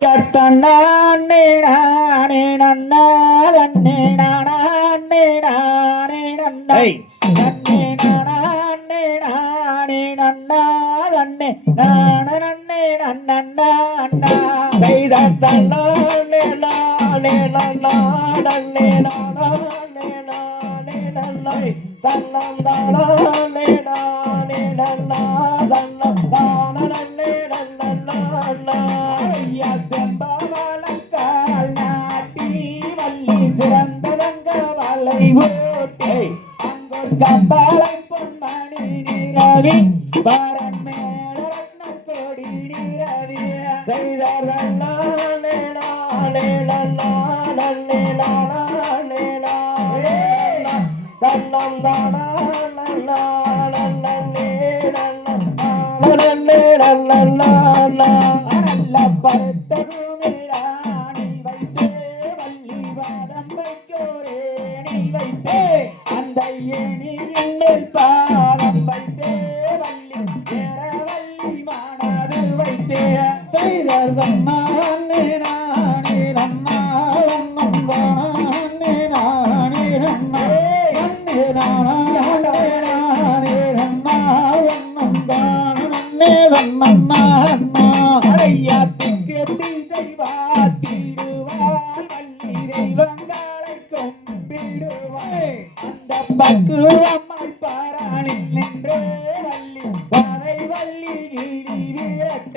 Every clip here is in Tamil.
தன்னானே நானே நன்னா தன்னே நானே நானே நன்னா தன்னே நானே நானே நன்னா தன்னே நான நன்னே நன்னா நன்னா செய்த தன்னாலே நானே நன்னா நானே நானே கம்பளை பொன்மணி நிரவி பரன் மேல கொடி நிரவி. தன்னம் தானா வைத்தே வள்ளி வாதம் வைக்கோரே நீ வைத்தே. அந்த ஏனியின் மேல் பாதம் வைத்தே வள்ளி ஏற வள்ளி வைத்தே நானே தானே நானே நானே தானே அந்த பக்குவம்மாள் பாராணில் நின்று வள்ளி பாதை வள்ளி கிரி விரட்ட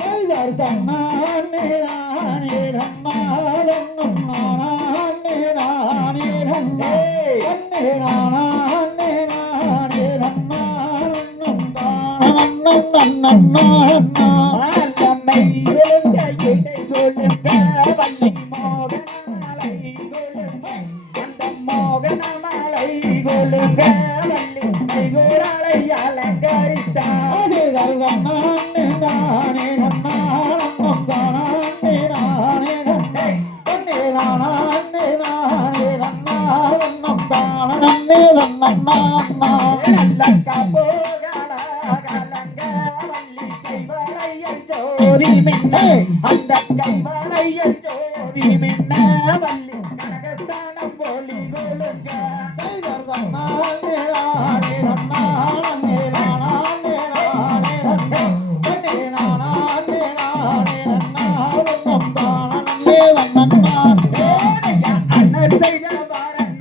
செய்தார் தன்னானே நானே நானே நானே நானே. நானே நன்னா அந்த கைவளையல் ஜோதி மின்ன வள்ளி கனகஸ்தானம் போலி கொழுங்க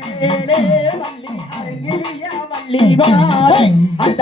மேலே வள்ளி அருகிலிய வள்ளி வாரை அந்த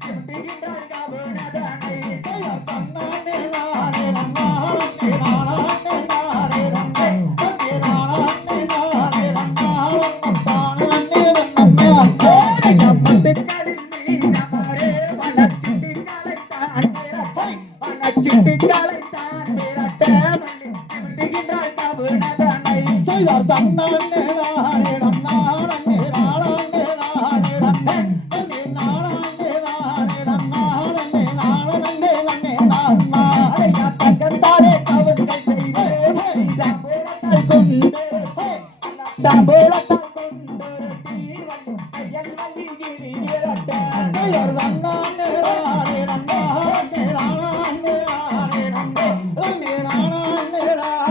நன்னா குண்டேட்டி காவலில் வைத்தே வள்ளி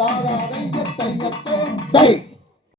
ராம் தை